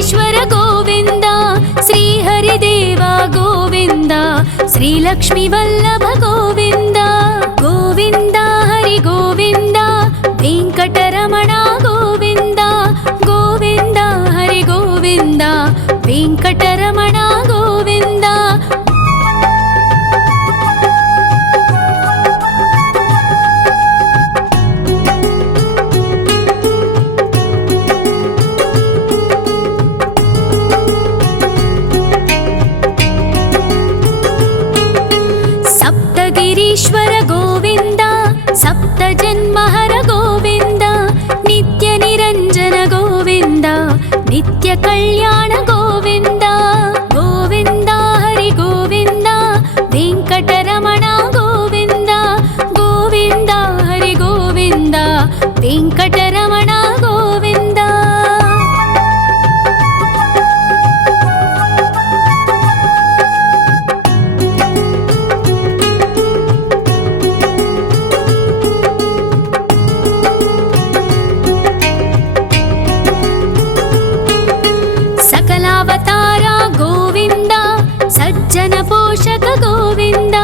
వెంకటేశ్వర గోవింద, శ్రీహరిదేవ గోవింద, శ్రీలక్ష్మీ వల్లభ గోవింద. గోవింద హరి గోవింద, వెంకటరమణ గోవింద. గోవింద హరి గోవింద, వెంకటరమణ గోవింద. సప్తగిరీశ్వర గోవింద, సప్త జన్మహర గోవింద, నిత్య నిరంజన గోవింద, నిత్య కళ్యాణ గోవింద. గోవింద హరి గోవింద, వెంకటరమణ గోవింద. గోవింద హరి గోవింద, వెంకటరమణ గోవింద. సకలావతార గోవింద, సజ్జన పోషక గోవింద,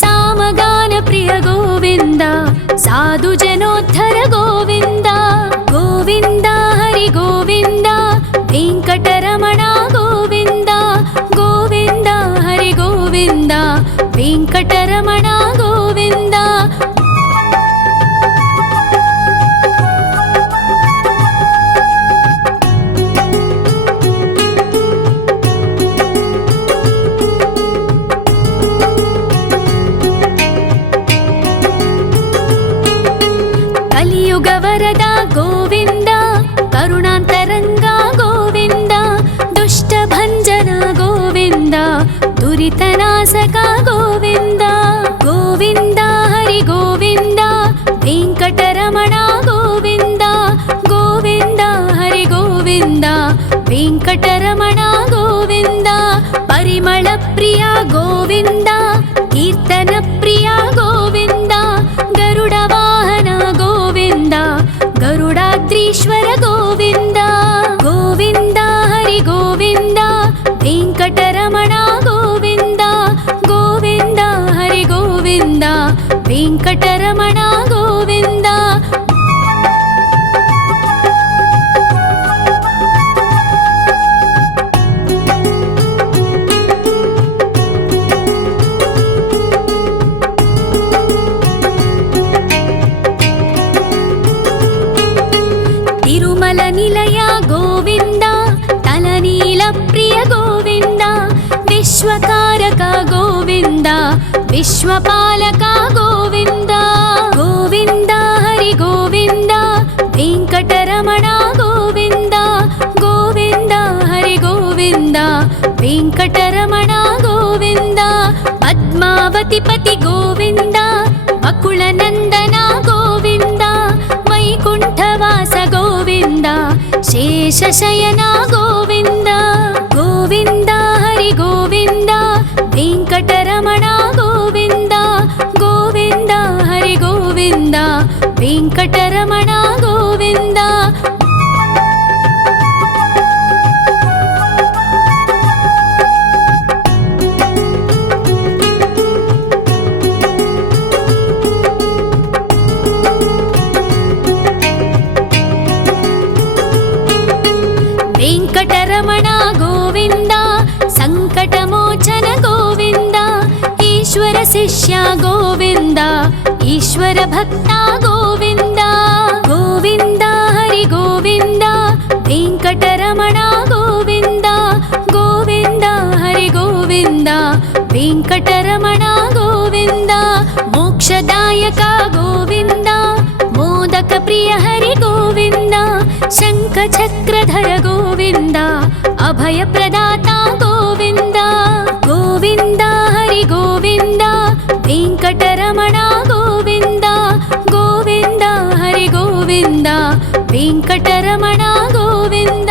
సామగాన ప్రియ గోవింద, సాధు జనోద్ధర గోవింద. గోవింద హరి గోవింద, వెంకటరమణ గోవింద. గోవింద హరి గోవింద, వెంకటరమణ గోవింద. కలియుగ వరద గోవింద, కరుణాంతరంగ గోవింద, దుష్ట భంజన గోవింద, దురితనాశక గోవింద. గోవింద హరి గోవింద, వెంకటరమణ గోవింద. గోవింద హరి గోవింద, వెంకటరమణ గోవింద. పరిమళ ప్రియ గోవింద, కీర్తన ప్రియ గోవింద, గరుడ వాహన గోవింద, గరుడాద్రీశ్వర గోవింద. గోవింద హరి గోవింద, వెంకటరమణ గోవింద. గోవింద హరి గోవింద, వెంకటరమణ గోవింద. తిరుమల నిలయ గోవింద, తలనీల ప్రియ గోవింద, విశ్వకారక గోవింద, విశ్వపాలక గోవింద. గోవింద హరి గోవింద, వెంకటరమణ గోవింద. గోవింద హరి గోవింద, వెంకటరమణ గోవింద. పద్మావతి పతి గోవింద, అకుల నందన గోవింద, వైకుంఠవాస గోవింద, శేషశయన గోవింద. గోవింద హరి గోవింద, వెంకటరమణ గోవింద. గోవింద హరి గోవింద, వెంకటరమణ గోవింద. వెంకటరమణ గోవింద, సంకటమోచన గోవింద, ఈశ్వర శిష్య గోవింద, ఈశ్వర భక్త గోవింద. గోవింద హరి గోవింద, వెంకటరమణ గోవింద. గోవింద హరి గోవింద, వెంకటరమణ గోవింద. మోక్షదాయక గోవింద, మోదక ప్రియ హరి గోవింద, శంఖ చక్రధర గోవింద, అభయ ప్రదాత గోవింద. గోవింద హరి గోవింద, వెంకటరమణ గోవింద. గోవింద హరి గోవింద, వెంకటరమణ గోవింద.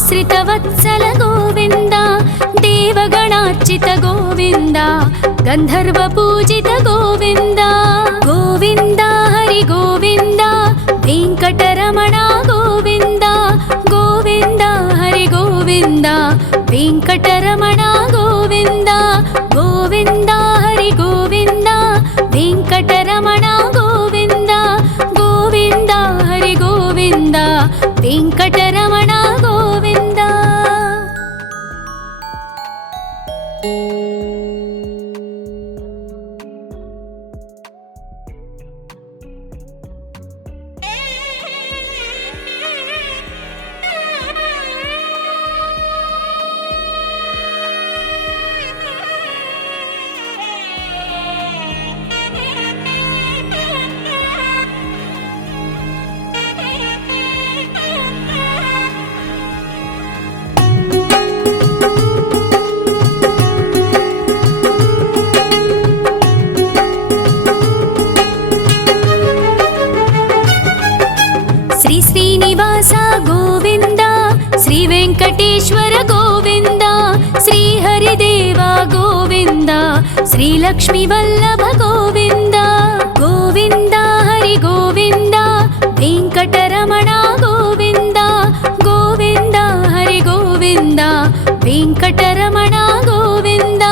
आश्रितवत्सल गोविन्द देवगणार्चित गोविन्द गन्धर्वपूजित गोविन्द गोविन्द हरि गोविन्द वेङ्कटरमण गोविन्द गोविन्द हरि गोविन्द वेङ्कटरमण गोविन्द गोविन्द हरि गोविन्द वेङ्कटरमण गोविन्द गोविन्द हरि गोविन्द वेङ्कटरमण गोविन्द। श्रीनिवास गोविन्द श्री वेङ्कटेश्वर गोविन्द श्री हरिदेव गोविन्द श्री लक्ष्मी वल्लभ गोविन्द गोविन्द हरि गोविन्द वेङ्कटरमण गोविन्द गोविन्द हरि गोविन्द वेङ्कटरमण गोविन्द।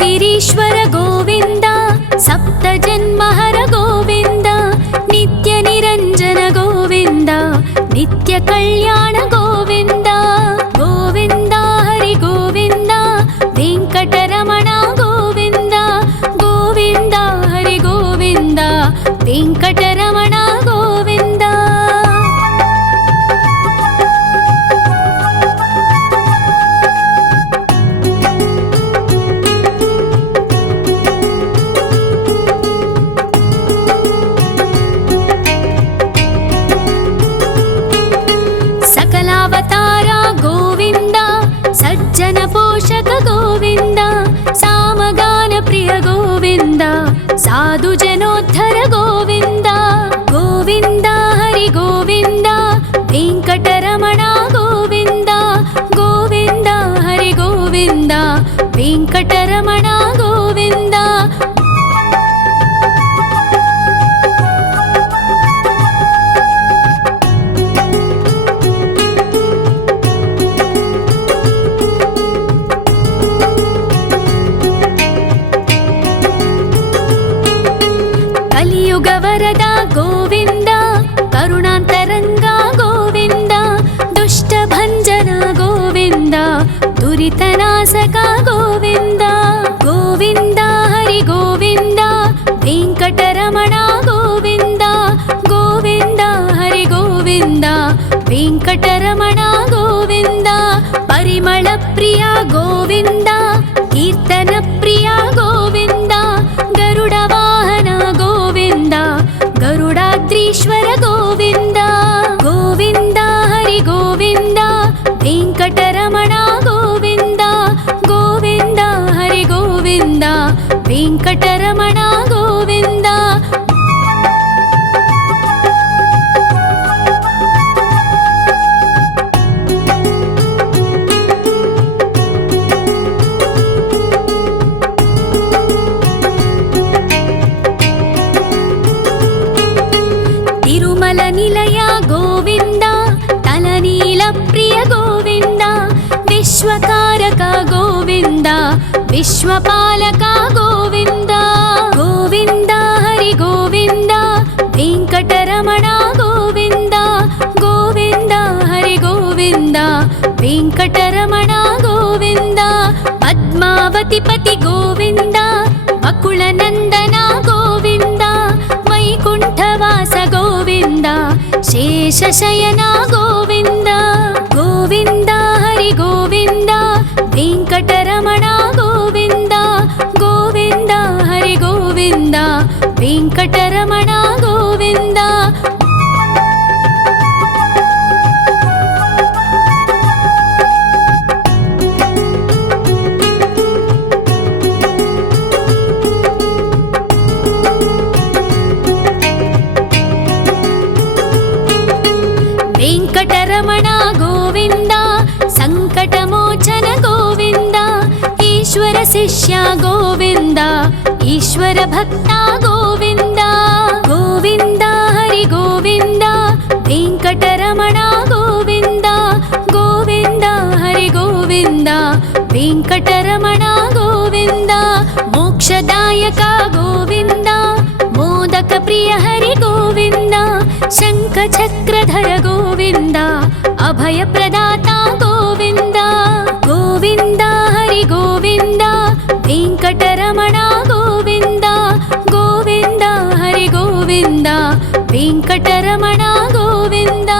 गिरीश्वर गोविन्द सप्तजन्महर गोविन्द नित्य निरञ्जन गोविन्द नित्य कल्याण गोविन्द गोविन्द हरि गोविन्द वेङ्कटरमण गोविन्द गोविन्द हरि गोविन्द वेङ्कटरमण गोविन्द। सकलावतार गोविन्द सज्जन पोषक गोविन्द सामगान प्रिय गोविन्द साधु जनोद्धर गोविन्द गोविन्द हरि गोविन्द वेङ्कटरमण गोविन्द गोविन्द हरि गोविन्द वेङ्कटरमण गोविन्द। कलियुग वरद गोविन्द करुणान्तरङ्ग गोविन्द दुष्टभञ्जन गोविन्द दुरितनाशक गोविन्द गोविन्द हरि गोविन्द वेङ्कटरमण गोविन्द गोविन्द हरि गोविन्द वेङ्कटरमण गोविन्द। परिमल प्रिय गोविन्द कीर्तन प्रिय गोविन्द गरुड वाहन गोविन्द गरुडाद्रीश्वर गोविन्द गोविन्द हरि गोविन्द वेङ्कटरमण गोविन्द गोविन्द हरि गोविन्द वेङ्कटरमण गोविन्द। तिरुमल निलय गोविन्द तलनील प्रिय गोविन्द विश्वकारक गोविन्द विश्वपालक गोविन्द गोविन्द हरि गोविन्द वेङ्कटरमण गोविन्द गोविन्द हरि गोविन्द वेङ्कटरमण गोविन्द। पद्मावति पति गोविन्द बकुलनन्दन गोविन्द वैकुण्ठवास गोविन्द शेषशयन गोविन्द गोविन्द हरि गोविन्द वेङ्कटरमण गोविन्द गोविन्द हरि गोविन्द वेङ्कटरमण गोविन्द। ವೆಂಕಟರಮಣ ಗೋವಿಂದ, ಸಂಕಟಮೋಚನ ಗೋವಿಂದ, ಈಶ್ವರ ಶಿಷ್ಯ ಗೋವಿಂದ, ಈಶ್ವರ ಭಕ್ತ ಗೋವಿಂದ. ಗೋವಿಂದ ಹರಿ ಗೋವಿಂದ, ವೆಂಕಟರಮಣ ಗೋವಿಂದ, ಗೋವಿಂದ ಹರಿ ಗೋವಿಂದ, ವೆಂಕಟರಮಣ ಗೋವಿಂದ. ಮೋಕ್ಷದಾಯಕ ಗೋವಿಂದ, ಮೋದಕ ಪ್ರಿಯ ಹರಿ ಗೋವಿಂದ, ಶಂಖ ಚಕ್ರಧರ ಗೋವಿಂದ, ಅಭಯ ಪ್ರದಾತ ಗೋವಿಂದ. ಗೋವಿಂದ ಹರಿ ಗೋವಿಂದ, ವೆಂಕಟರಮಣ ಗೋವಿಂದ, ಗೋವಿಂದ ಹರಿ ಗೋವಿಂದ, ವೆಂಕಟರಮಣ ಗೋವಿಂದ.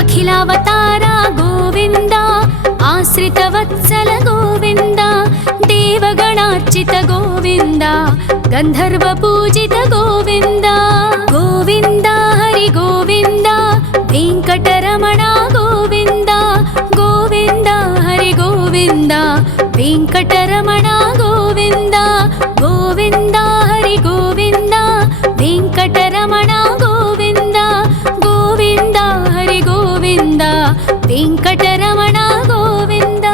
ಅಖಿಲಾವತಾರ ಗೋವಿಂದ, ಆಶ್ರಿತ ವತ್ಸಲ ಗೋವಿಂದ, ದೇವಗಣಾರ್ಚಿತ ಗೋವಿಂದ, ಗಂಧರ್ವ ಪೂಜಿತ ಗೋವಿಂದ. ಗೋವಿಂದ ಹರಿ ಗೋವಿಂದ, ವೆಂಕಟರಮಣ ಗೋವಿಂದ, ಗೋವಿಂದ ಹರಿ ಗೋವಿಂದ, ವೆಂಕಟರಮಣ ಗೋವಿಂದ. ಗೋವಿಂದ ಹರಿ ಗೋವಿಂದ, ವೆಂಕಟರಮಣ ಗೋವಿಂದ, ಗೋವಿಂದ ಹರಿ ಗೋವಿಂದ, ವೆಂಕಟರಮಣ ಗೋವಿಂದ.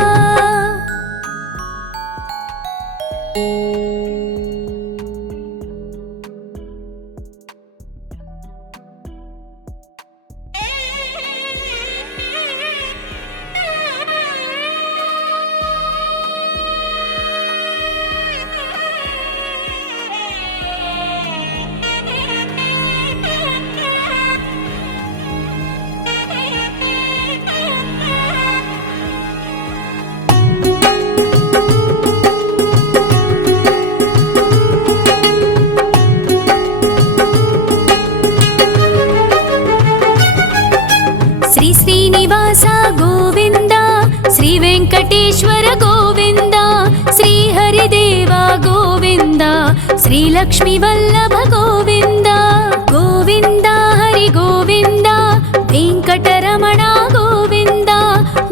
ಶ್ರೀ ಶ್ರೀನಿವಾಸ ಗೋವಿಂದ, ಶ್ರೀ ವೆಂಕಟೇಶ್ವರ ಗೋವಿಂದ, ಶ್ರೀ ಹರಿದೇವ ಗೋವಿಂದ, ಶ್ರೀ ಲಕ್ಷ್ಮೀ ವಲ್ಲಭ ಗೋವಿಂದ. ಗೋವಿಂದ ಹರಿ ಗೋವಿಂದ, ವೆಂಕಟರಮಣ ಗೋವಿಂದ,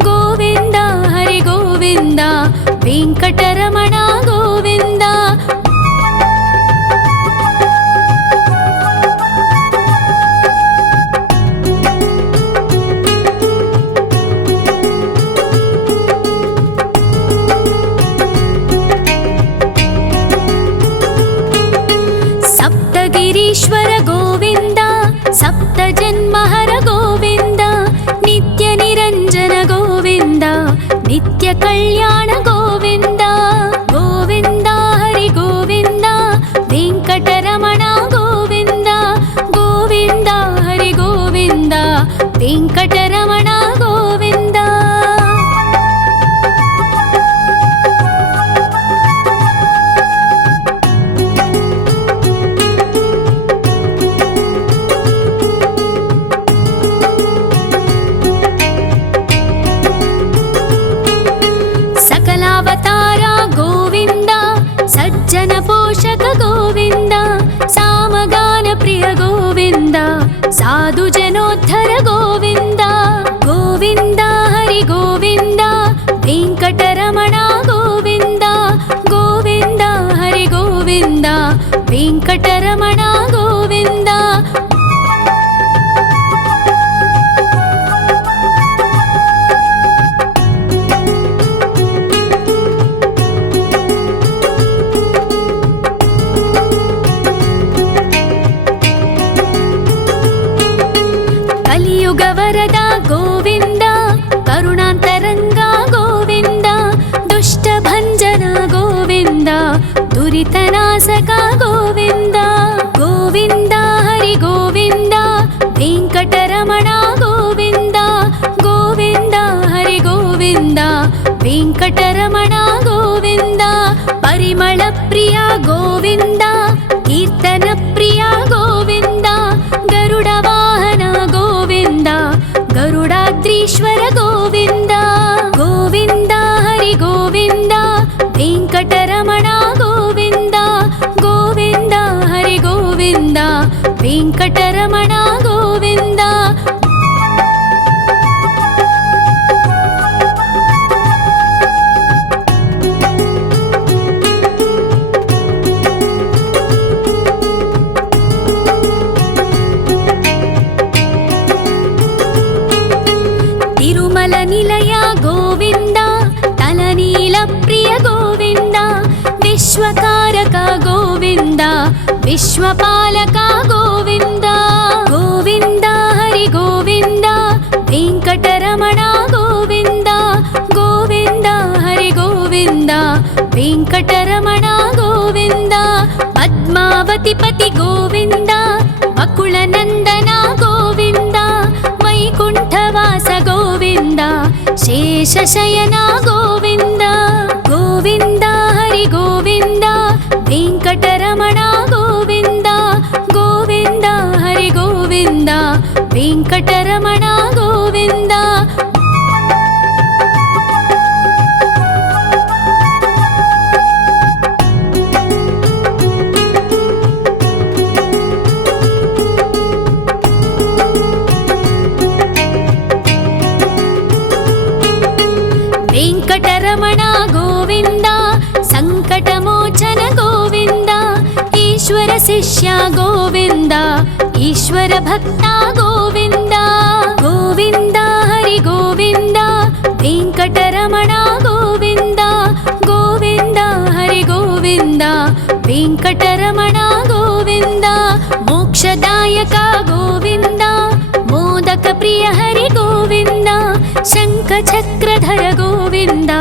ಗೋವಿಂದ ಹರಿ ಗೋವಿಂದ, ವೆಂಕಟರಮಣ ಗೋವಿಂದ. ಸಪ್ತಗಿರೀಶ್ವರ ಗೋವಿಂದ, ಸಪ್ತ ಜನ್ಮಹರ ಗೋವಿಂದ, ನಿತ್ಯ ನಿರಂಜನ ಗೋವಿಂದ, ನಿತ್ಯ ಕಲ್ಯಾಣ ಗೋವಿಂದ. ಗೋವಿಂದ ಹರಿ ಗೋವಿಂದ, ವೆಂಕಟರಮಣ ಗೋವಿಂದ, ಗೋವಿಂದ ಹರಿ ಗೋವಿಂದ, ವೆಂಕಟರಮಣ ಗೋವಿಂದ. ಸಕಲಾವತಾರ ಗೋವಿಂದ, ಸಜ್ಜನ ಪೋಷಕ ಗೋವಿಂದ, ಸಾಮಗಾನ ಪ್ರಿಯ ಗೋವಿಂದ, ಸಾಧು ಜನೋದ್ಧರ ಗೋವಿಂದ. ಗೋವಿಂದ ಹರಿ ಗೋವಿಂದ, ವೆಂಕಟರಮಣ ಗೋವಿಂದ, ಗೋವಿಂದ ಹರಿ ಗೋವಿಂದ, ವೆಂಕಟರಮಣ ಗೋವಿಂದ. ಕಲಿಯುಗ ವರದ ಗೋವಿಂದ, ಕರುಣಾಂತರಂಗ ಗೋವಿಂದ, ದುಷ್ಟ ಭಂಜನ ಗೋವಿಂದ, ದುರಿತನಾಶಕ ಗೋವಿಂದ. ಗೋವಿಂದ ಹರಿ ಗೋವಿಂದ, ವೆಂಕಟರಮಣ ಗೋವಿಂದ, ಗೋವಿಂದ ಹರಿ ಗೋವಿಂದ, ವೆಂಕಟರಮಣ ಗೋವಿಂದ. ಪರಿಮಳ ಪ್ರಿಯ ಗೋವಿಂದ, ಕೀರ್ತನ ಪ್ರಿಯ ಗೋವಿಂದ, ಗರುಡ ವಾಹನ ಗೋವಿಂದ, ಗರುಡಾದ್ರೀಶ್ವರ ಗೋವಿಂದ. ಗೋವಿಂದ ಹರಿ ಗೋವಿಂದ, ವೆಂಕಟರಮಣ ಗೋವಿಂದ, ಗೋವಿಂದ ಹರಿ ಗೋವಿಂದ, ವೆಂಕಟರಮಣ ಗೋವಿಂದ. ವಿಶ್ವಪಾಲಕ ಗೋವಿಂದ ಗೋವಿಂದ ಹರಿ ಗೋವಿಂದ ವೆಂಕಟರಮಣ ಗೋವಿಂದ ಗೋವಿಂದ ಹರಿ ಗೋವಿಂದ ವೆಂಕಟರಮಣ ಗೋವಿಂದ ಪದ್ಮಾವತಿ ಪತಿ ಗೋವಿಂದ ಬಕುಳ ನಂದನ ಗೋವಿಂದ ವೈಕುಂಠವಾಸ ಗೋವಿಂದ ಶೇಷಶಯನ ಗೋವಿಂದ ಗೋವಿಂದ ಹರಿ ಗೋವಿಂದ ವೆಂಕಟರಮಣ ಗೋವಿಂದ ಗೋವಿಂದ ಹರಿ ಗೋವಿಂದ ವೆಂಕಟರಮಣ ಗೋವಿಂದ ವೆಂಕಟರಮಣ ಗೋವಿಂದ ಸಂಕಟಮೋಚನ ಗೋವಿಂದ ಈಶ್ವರ ಶಿಷ್ಯ ಗೋವಿಂದ ಈಶ್ವರ ಭಕ್ತ ಗೋವಿಂದ ಗೋವಿಂದ ಹರಿ ಗೋವಿಂದ ವೆಂಕಟರಮಣ ಗೋವಿಂದ ಗೋವಿಂದ ಹರಿ ಗೋವಿಂದ ವೆಂಕಟರಮಣ ಗೋವಿಂದ ಮೋಕ್ಷದಾಯಕ ಗೋವಿಂದ ಮೋದಕ ಪ್ರಿಯ ಹರಿ ಗೋವಿಂದ ಶಂಖ ಚಕ್ರಧರ ಗೋವಿಂದ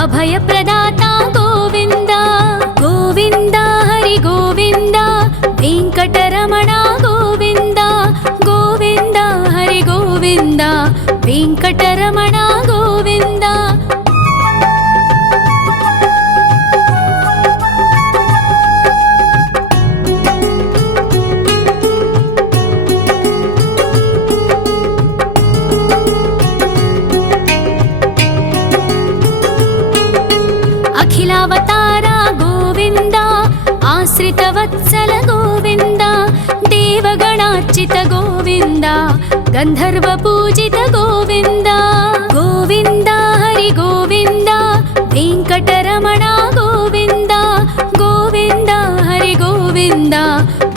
ಅಭಯ ಪ್ರದಾತ ಗೋವಿಂದ ಗೋವಿಂದ ಹರಿ ಗೋವಿಂದ ವೆಂಕಟರಮಣ ಗೋವಿಂದ ಗೋವಿಂದ ಹರಿ ಗೋವಿಂದ ವೆಂಕಟರಮಣ ಗೋವಿಂದ ಅಖಿಲಾವತಾರ ಗೋವಿಂದ ಆಶ್ರಿತವತ್ಸಲ ಗೋವಿಂದ ದೇವಗಣಾರ್ಚಿತ ಗೋವಿಂದ ಗಂಧರ್ವ ಪೂಜಿತ ಗೋವಿಂದ ಗೋವಿಂದ ಹರಿ ಗೋವಿಂದ ವೆಂಕಟರಮಣ ಗೋವಿಂದ ಗೋವಿಂದ ಹರಿ ಗೋವಿಂದ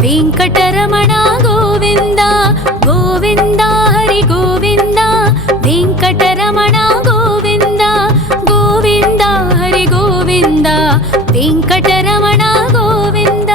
ವೆಂಕಟರಮಣ ಗೋವಿಂದ ಗೋವಿಂದ ಹರಿ ಗೋವಿಂದ ವೆಂಕಟರಮಣ ಗೋವಿಂದ ಗೋವಿಂದ ಹರಿ ಗೋವಿಂದ ವೆಂಕಟರಮಣ ಗೋವಿಂದ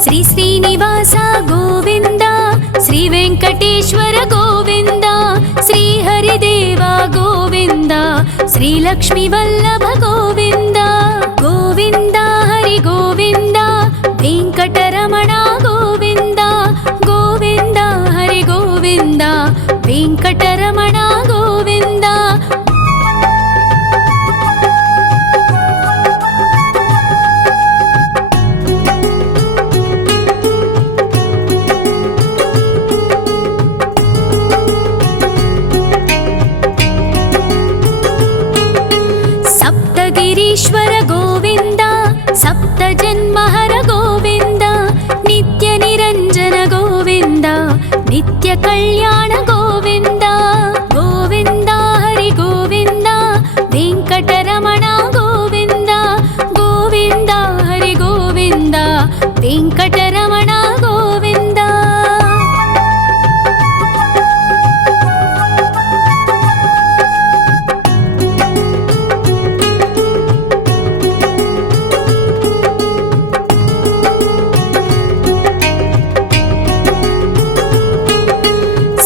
ಶ್ರೀ ಶ್ರೀನಿವಾಸ ಗೋವಿಂದ ಶ್ರೀ ವೆಂಕಟೇಶ್ವರ ಗೋವಿಂದ ಶ್ರೀ ಹರಿದೇವ ಗೋವಿಂದ ಶ್ರೀ ಲಕ್ಷ್ಮೀ ವಲ್ಲಭ ಗೋವಿಂದ ಗೋವಿಂದ ಹರಿ ಗೋವಿಂದ ವೆಂಕಟರಮಣ ಗೋವಿಂದ ಗೋವಿಂದ ಹರಿ ಗೋವಿಂದ ವೆಂಕಟರಮಣ ಗೋವಿಂದ ಸಪ್ತಗಿರೀಶ್ವರ ಗೋವಿಂದ ಸಪ್ತ ಜನ್ಮಹರ ಗೋವಿಂದ ನಿತ್ಯ ನಿರಂಜನ ಗೋವಿಂದ ನಿತ್ಯ ಕಲ್ಯಾಣ ಗೋವಿಂದ ಗೋವಿಂದ ಹರಿ ಗೋವಿಂದ ವೆಂಕಟರಮಣ ಗೋವಿಂದ ಗೋವಿಂದ ಹರಿ ಗೋವಿಂದ ವೆಂಕಟರಮಣ ಗೋವಿಂದ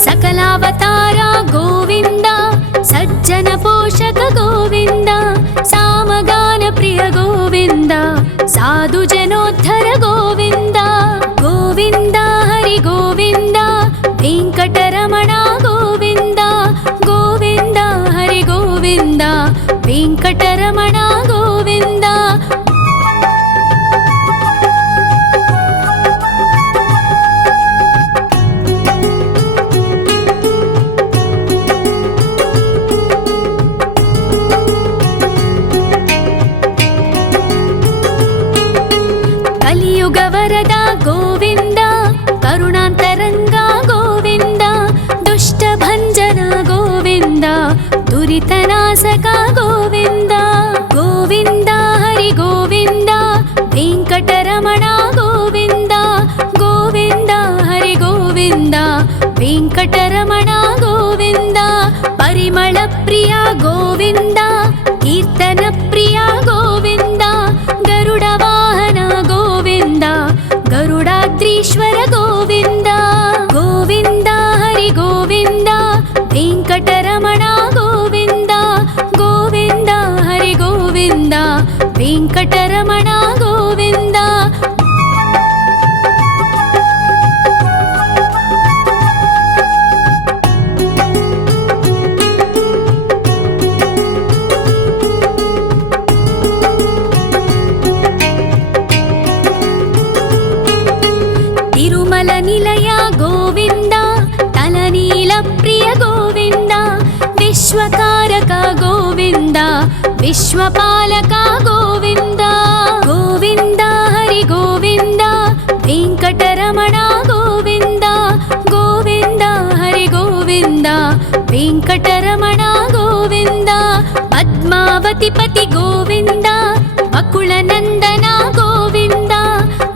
ಸಕಲಾವತಾರ ಗೋವಿಂದ ಸಜ್ಜನ ಪೋಷಕ ಗೋವಿಂದ ಸಾಮಗಾನ ಪ್ರಿಯ ಗೋವಿಂದ ಸಾಧು ಜನೋದ್ಧರ ಗೋವಿಂದ ಗೋವಿಂದ ಹರಿ ಗೋವಿಂದ ವೆಂಕಟರಮಣ ಗೋವಿಂದ ಗೋವಿಂದ ಹರಿ ಗೋವಿಂದ ವೆಂಕಟರಮಣ ಗೋವಿಂದ विश्वकारक गोविन्द विश्वपालक गोविन्द गोविन्द हरि गोविन्द वेङ्कटरमण गोविन्द गोविन्द हरि गोविन्द वेङ्कटरमण गोविन्द पद्मावतिपति गोविन्द वकुलनन्दन गोविन्द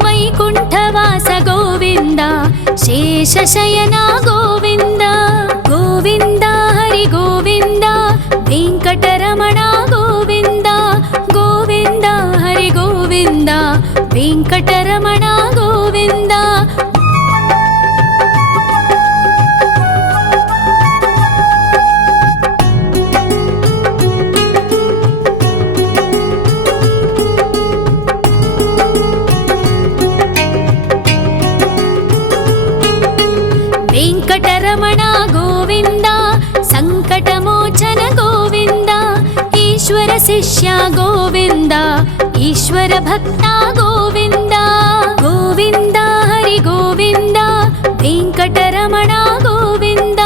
वैकुण्ठवास गोविन्द शेषशयन गोविन्द गोविन्द हरि गोविन्द वेङ्कटरमण गोविन्द गोविन्द हरि गोविन्द वेङ्कटरमण गोविन्द वेङ्कटरमण गोविन्द सङ्कटमोचन गोविन्द ईश्वर शिष्य गोविन्द ईश्वर भक्त गोविन्द गोविन्द हरि गोविन्द वेङ्कटरमण गोविन्द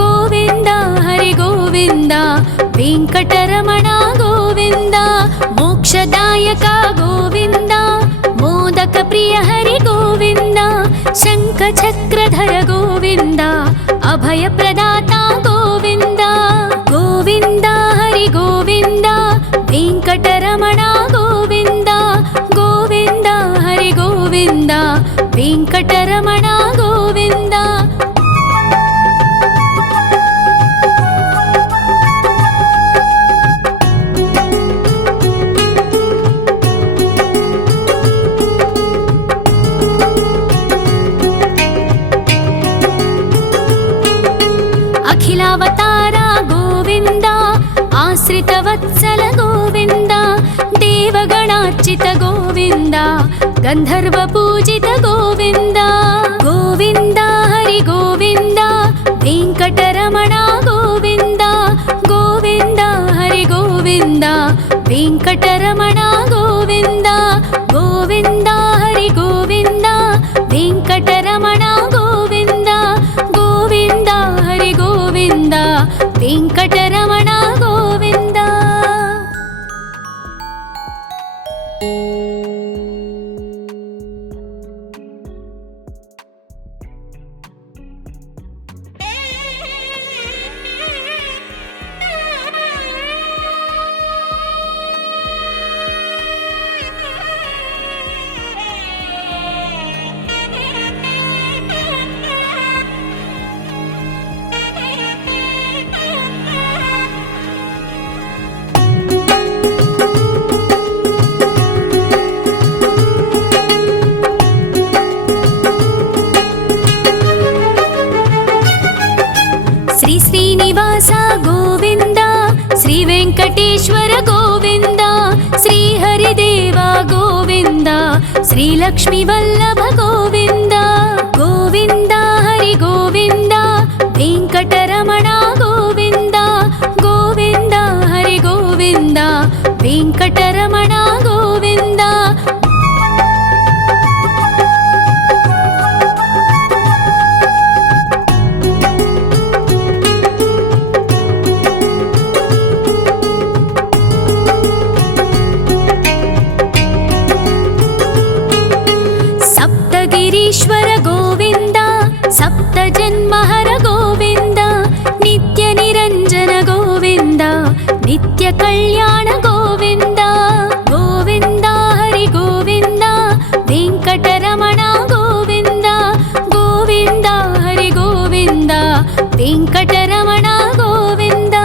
गोविन्द हरि गोविन्द वेङ्कटरमण गोविन्द मोक्षदायक गोविन्द मोदक प्रिय हरि गोविन्द शङ्खचक्रधर गोविन्द अभयप्रदाता गोविन्द गोविन्द हरि गोविन्द वेङ्कटरमण गोविन्द गोविन्द हरि गोविन्द वेङ्कटरमण गोविन्द अखिलावतार गोविन्द आश्रितवत्सल गोविन्द देवगणार्चित गोविन्द गन्धर्वपूजित गोविन्द गोविन्द हरि गोविन्द वेङ्कटरमण गोविन्द गोविन्द हरि गोविन्द वेङ्कटरमण गोविन्द गोविन्द हरि गोविन्द वेङ्कटरमण गोविन्द गोविन्द हरि गोविन्द वेङ्कटरमण गोविन्द श्री श्रीनिवास गोविन्द श्री वेङ्कटेश्वर गोविन्द श्री हरिदेव गोविन्द श्री लक्ष्मीवल्लभ गोविन्द गोविन्द हरि गोविन्द वेङ्कटरमण गोविन्द गोविन्द हरि गोविन्द वेङ्कटरमण गोविन्द सप्तगिरीश्वर गोविन्द सप्तजन्महर गोविन्द नित्यनिरञ्जन गोविन्द नित्यकल्याण गोविन्द गोविन्द हरि गोविन्द वेङ्कटरमण गोविन्द गोविन्द हरि गोविन्द वेङ्कटरमण गोविन्द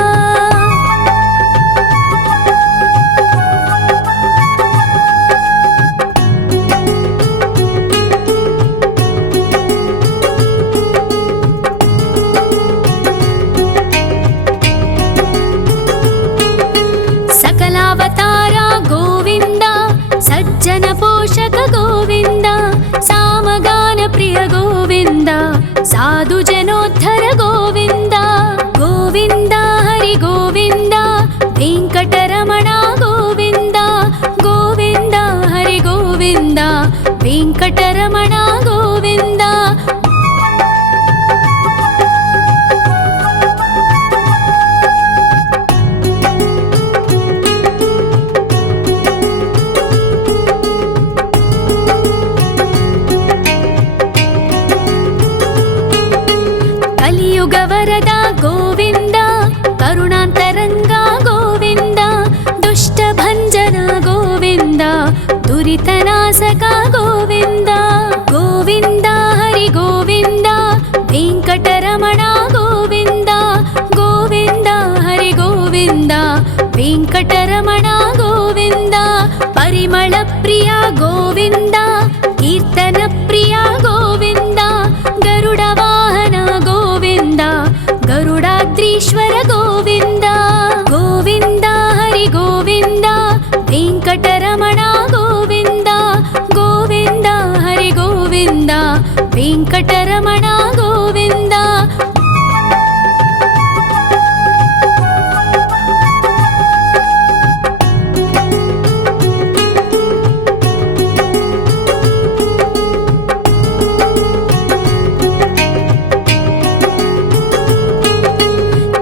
सकला ವೆಂಕಟರಮಣ ಗೋವಿಂದ. ಪರಿಮಳ ಪ್ರಿಯ ಗೋವಿಂದ, ಕೀರ್ತನ ಪ್ರಿಯ ಗೋವಿಂದ. ಗರುಡ ವಾಹನ ಗೋವಿಂದ, ಗರುಡಾದ್ರೀಶ್ವರ ಗೋವಿಂದ. ಗೋವಿಂದ ಹರಿ ಗೋವಿಂದ, ವೆಂಕಟರಮಣ ಗೋವಿಂದ. ಗೋವಿಂದ ಹರಿ ಗೋವಿಂದ, ವೆಂಕಟರಮಣ ಗೋವಿಂದ.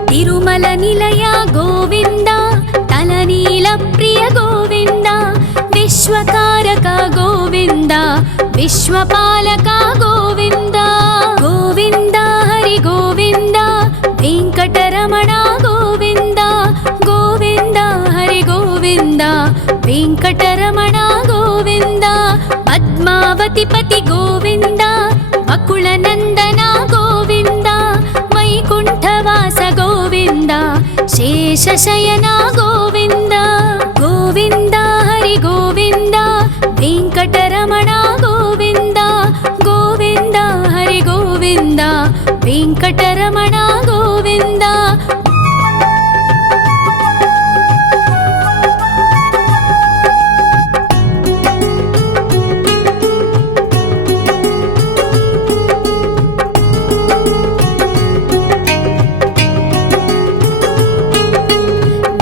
ತಿರುಮಲ ನಿಲಯ ಗೋವಿಂದ, ತಲನೀಲ ಪ್ರಿಯ ಗೋವಿಂದ. ವಿಶ್ವಕಾರಕ ಗೋವಿಂದ, ವಿಶ್ವಪಾಲಕ ಗೋವಿಂದ. ಗೋವಿಂದ ಹರಿ ಗೋವಿಂದ, ವೆಂಕಟರಮಣ ಗೋವಿಂದ. ಗೋವಿಂದ ಹರಿ ಗೋವಿಂದ, ವೆಂಕಟರಮಣ ಗೋವಿಂದ. ಪದ್ಮಾವತಿ ಪತಿ ಗೋವಿಂದ, ಅಕುಳ ನಂದನ ಗೋವಿಂದ. ವೈಕುಂಠವಾಸ ಗೋವಿಂದ, ಶೇಷಶಯನ ಗೋವಿಂದ. ಗೋವಿಂದ ಹರಿ ಗೋವಿಂದ, ವೆಂಕಟರಮಣ ಗೋವಿಂದ. ಗೋವಿಂದ ಹರಿ ಗೋವಿಂದ, ವೆಂಕಟರಮಣ ಗೋವಿಂದ.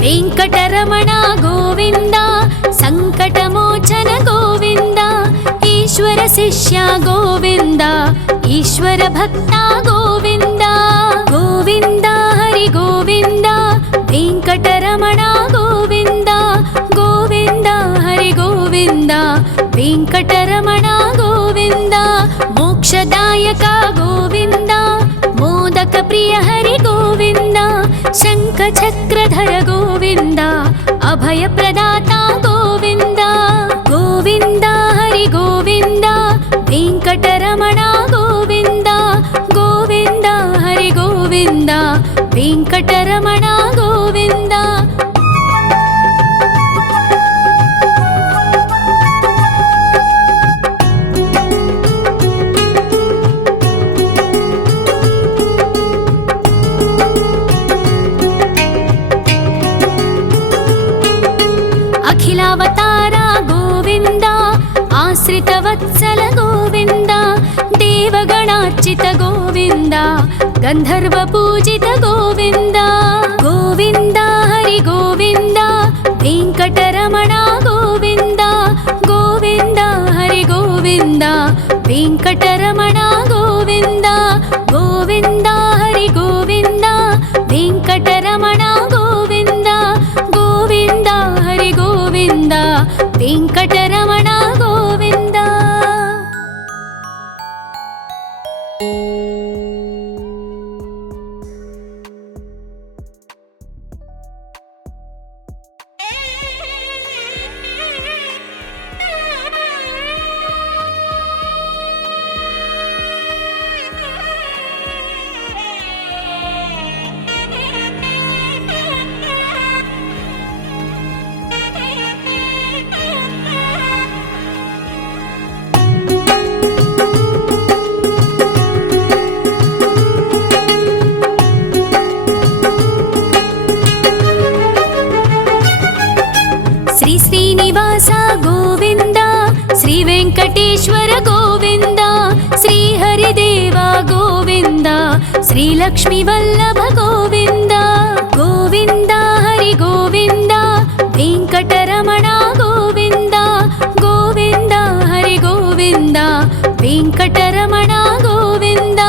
ವೆಂಕಟರಮಣ ಗೋವಿಂದ, ಸಂಕಟಮೋಚನ ಗೋವಿಂದ. ಈಶ್ವರ ಶಿಷ್ಯ ಗೋವಿಂದ, ಈಶ್ವರ ಭಕ್ತ ಗೋವಿಂದ. ಗೋವಿಂದ ಹರಿ ಗೋವಿಂದ, ವೆಂಕಟರಮಣ ಗೋವಿಂದ. ಗೋವಿಂದ ಹರಿ ಗೋವಿಂದ, ವೆಂಕಟರಮಣ ಗೋವಿಂದ. ಮೋಕ್ಷದಾಯಕ ಗೋವಿಂದ, ಮೋದಕ ಪ್ರಿಯ ಹರಿ ಗೋವಿಂದ. ಶಂಖ ಚಕ್ರಧರ ಗೋವಿಂದ, ಅಭಯ ಪ್ರದಾತ ಗೋವಿಂದ. ಗೋವಿಂದ ಹರಿ ಗೋವಿಂದ, ವೆಂಕಟರಮಣ ಗೋವಿಂದ. ಗೋವಿಂದ ಹರಿ ಗೋವಿಂದ, ವೆಂಕಟರಮಣ ಗೋವಿಂದ. ಅಖಿಲಾವತಾರ ಗೋವಿಂದ, ಆಶ್ರಿತ ವತ್ಸಲ ಗೋವಿಂದ. ದೇವಗಣಾರ್ಚಿತ ಗೋವಿಂದ, ಗಂಧರ್ವ ಪೂಜಿತ ಗೋವಿಂದ. ಗೋವಿಂದ ಹರಿ ಗೋವಿಂದ, ವೆಂಕಟರಮಣ ಗೋವಿಂದ. ಗೋವಿಂದ ಹರಿ ಗೋವಿಂದ, ವೆಂಕಟರಮಣ ಗೋವಿಂದ. ಗೋವಿಂದ ಹರಿ ಗೋವಿಂದ, ವೆಂಕಟರಮಣ ಗೋವಿಂದ. ಗೋವಿಂದ ಹರಿ ಗೋವಿಂದ, ವೆಂಕಟರಮಣ ಗೋವಿಂದ. ಶ್ರೀನಿವಾಸ ಗೋವಿಂದ, ಶ್ರೀ ವೆಂಕಟೇಶ್ವರ ಗೋವಿಂದ. ಶ್ರೀ ಹರಿದೇವ ಗೋವಿಂದ, ಶ್ರೀ ಲಕ್ಷ್ಮೀ ವಲ್ಲಭ ಗೋವಿಂದ. ಗೋವಿಂದ ಹರಿ ಗೋವಿಂದ, ವೆಂಕಟರಮಣ ಗೋವಿಂದ. ಗೋವಿಂದ ಹರಿ ಗೋವಿಂದ, ವೆಂಕಟರಮಣ ಗೋವಿಂದ.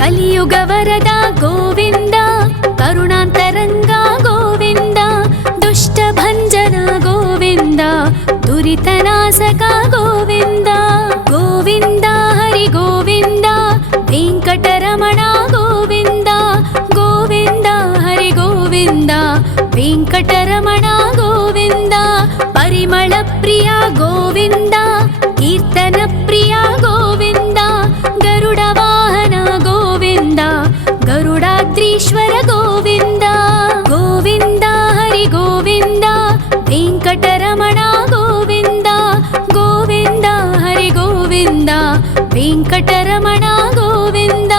కలియుగ వరద గోవింద, కరుణాంతరంగ గోవింద, దుష్ట భంజన గోవింద, దురితనాశక గోవింద. గోవింద హరి గోవింద, వెంకటరమణ గోవింద, గోవింద హరి గోవింద, వెంకటరమణ గోవింద. పరిమళ ప్రియ గోవింద, కీర్తన ప్రియ గోవింద, గరుడ వాహన గోవింద, గరుడాద్రీశ్వర గోవింద. గోవింద హరి గోవింద, వెంకటరమణ గోవింద, గోవింద హరి గోవింద, వెంకటరమణ గోవింద.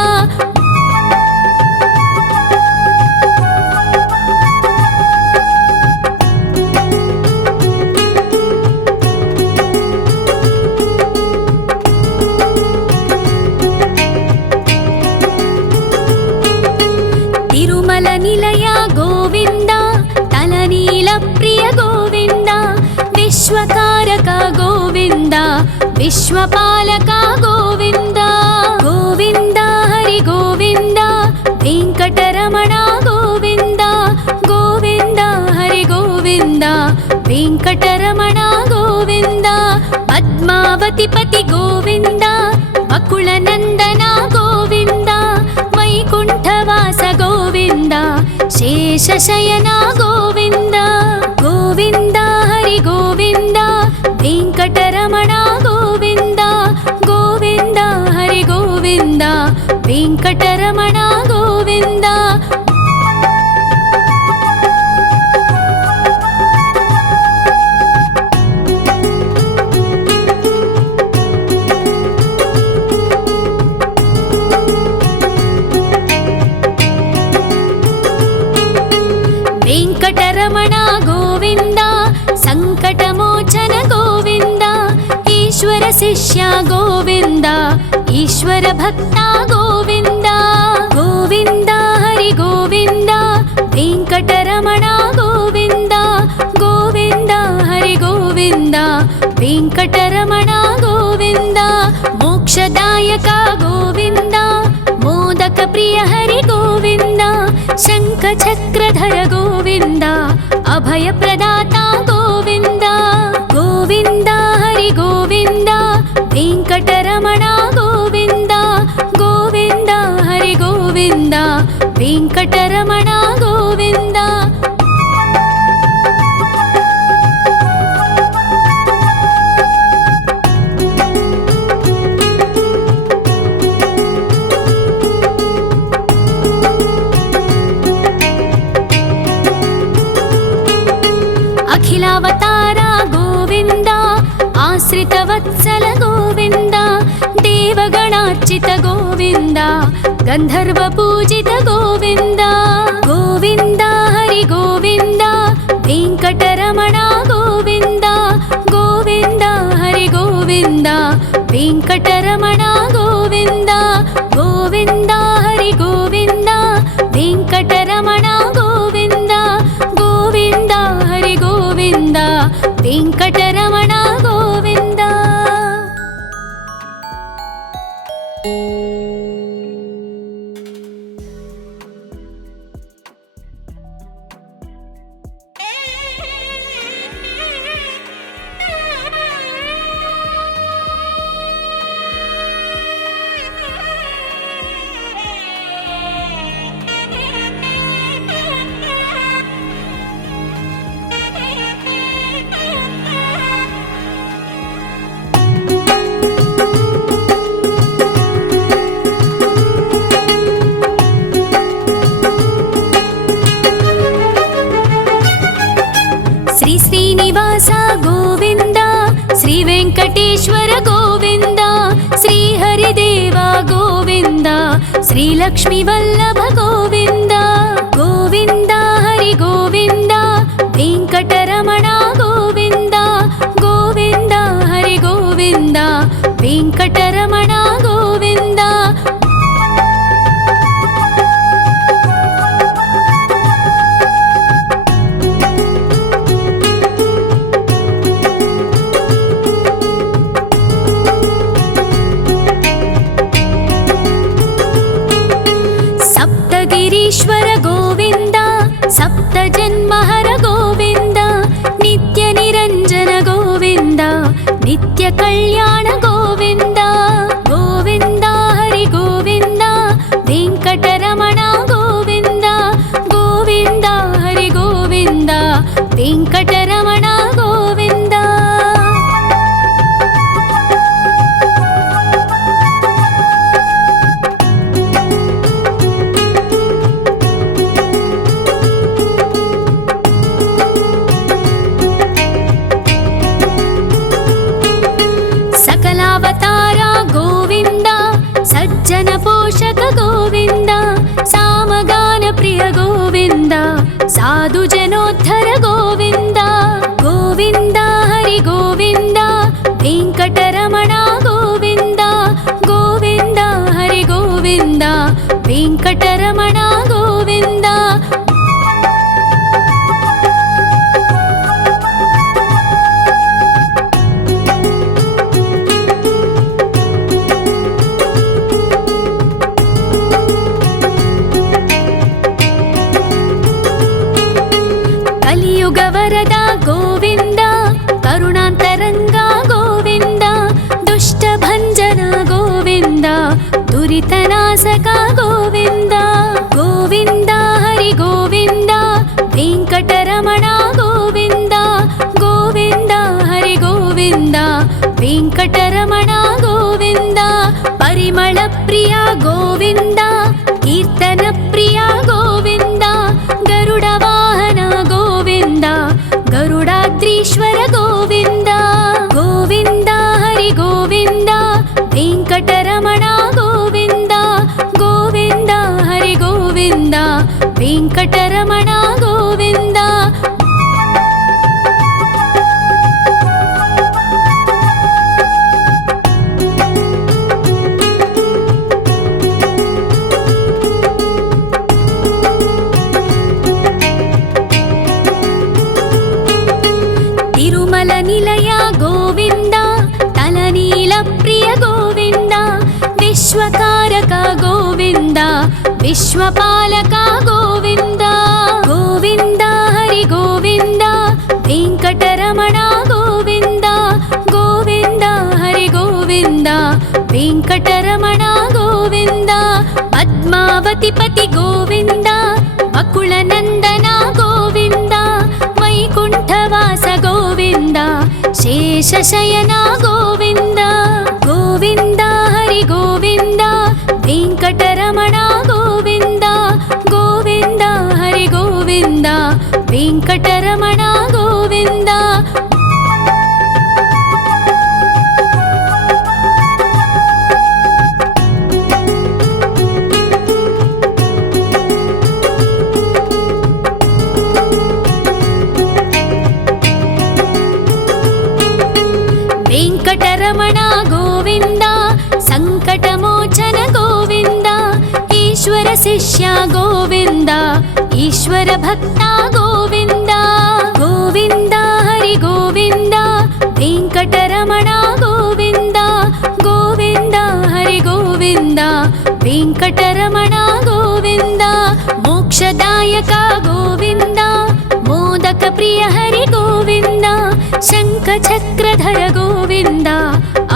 తిరుమల నిలయ గోవింద, తలనీల ప్రియ గోవింద, విశ్వకారక గోవింద, విశ్వపాలక గోవింద. గోవింద హరి గోవింద, వెంకటరమణ గోవింద, గోవింద హరి గోవింద, వెంకటరమణ గోవింద. పద్మావతి పతి గోవింద, అకుల నందన గోవింద, వైకుంఠవాస గోవింద, శేషశయన గోవింద. గోవింద హరి గోవింద, వెంకటరమణ గోవింద, గోవింద హరి గోవింద, వెంకటరమణ గోవింద. వెంకటరమణ గోవింద, సంకటమోచన గోవింద, ఈశ్వర శిష్య గోవింద, ఈశ్వర భక్త గోవింద. గోవింద హరి గోవింద, వెంకటరమణ గోవింద, గోవింద హరి గోవింద, వెంకటరమణ గోవింద. మోక్షదాయక గోవింద, మోదక ప్రియ హరి గోవింద, శంఖ చక్రధర గోవింద, అభయ ప్రదాత గోవింద. గోవింద హరి గోవింద, వెంకటరమణ గోవింద, గోవింద హరి గోవింద, వెంకటరమణ గోవింద. అఖిలావతార గోవింద, ఆశ్రిత వత్సల గోవింద, దేవగణార్చిత గోవింద, గంధర్వ పూజిత గోవింద. గోవింద హరి గోవింద, వెంకటరమణ గోవింద, గోవింద హరి గోవింద, వెంకటరమణ గోవింద. గోవింద హరి గోవింద, వెంకటరమణ గోవింద, గోవింద హరి గోవింద, వెంకటరమణ గోవింద. శ్రీనివాస గోవింద, శ్రీ వెంకటేశ్వర గోవింద, శ్రీ హరిదేవ గోవింద, శ్రీ లక్ష్మీ వల్లభ గోవింద. గోవింద హరి గోవింద, వెంకటరమణ గోవింద, గోవింద హరి గోవింద, వెంకటరమణ గోవింద. सप्तजन्महर गोविन्द नित्य निरञ्जन गोविन्द नित्य कल्याण गोविन्द गोविन्द हरि गोविन्द वेङ्कटरमण गोविन्द गोविन्द हरि गोविन्द वेङ्कटरमण गोविन्द सकलावतारा गोविन्द सज्जन पोषक गोविन्द सामगान प्रिय गोविन्द साधु जनोद्धर गोविन्द गोविन्द हरि गोविन्द वेङ्कटरमण गोविन्द गोविन्द हरि गोविन्द वेङ्कटरमण गोविन्द कलियुगवरद गोविन्द करुणान्तरङ्ग गोविन्द दुष्टभञ्जन गोविन्द दुरितनाशक गोविन्द गोविन्द हरि गोविन्द वेङ्कटरमण गोविन्द गोविन्द हरि गोविन्द वेङ्कटरमण गोविन्द परिमळ प्रिय गोविन्द कीर्तन प्रिय गोविन्द गरुड वाहन गोविन्द गरुडाद्रीश्वर गोविन्द गोविन्द हरि गोविन्द वेङ्कटरमण गोविन्द गोविन्द हरि गोविन्द वेङ्कटरमण गोविन्द तिरुमल निलय गोविन्द तलनील प्रिय गोविन्द विश्वकारक गोविन्द विश्वपालक गोविन्द गोविन्द हरि गोविन्द वेङ्कटरमण गोविन्द गोविन्द हरि गोविन्द वेङ्कटरमण गोविन्द पद्मावतिपति गोविन्द बकुलनन्दन गोविन्द वैकुण्ठवास गोविन्द शेषशयन गोविन्द गोविन्द हरि गोविन्द वेङ्कटरमण गोविन्द गोविन्द हरि गोविन्द वेङ्कटरमण गोविन्द वेङ्कटरमण गोविन्द सङ्कटमोचन गोविन्द ईश्वर शिष्य गोविन्द ईश्वर भक्त गोविन्द गोविन्द हरि गोविन्द वेङ्कटरमण गोविन्द गोविन्द हरि गोविन्द वेङ्कटरमण गोविन्द मोक्षदायक गोविन्द मोदक प्रिय हरि गोविन्द शङ्खचक्रधर गोविन्द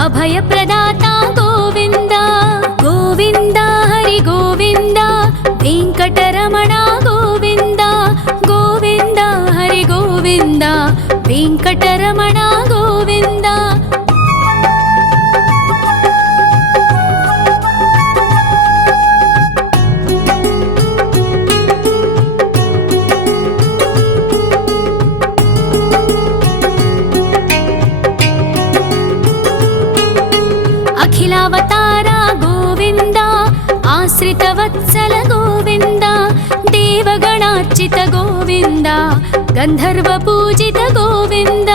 अभयप्रदाता गोविन्द गोविन्द हरि गोविन्द वेङ्कटरमण गोविन्द गोविन्द हरि गोविन्द वेङ्कटरमण गोविन्द अखिलावतार गोविन्द आश्रितवत्सल गोविन्द देवगणार्चित गोविन्द गन्धर्वपूजित गोविन्द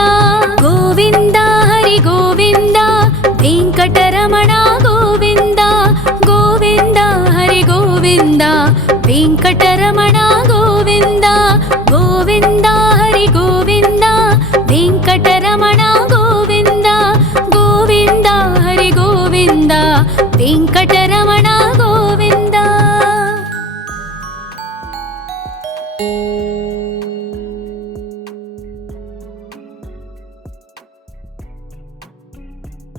गोविन्द हरि गोविन्द वेङ्कटरमण गोविन्द गोविन्द हरि गोविन्द वेङ्कटरमण गोविन्द गोविन्द हरि गोविन्द वेङ्कटरमण गोविन्द गोविन्द हरि गोविन्द वेङ्कटरमण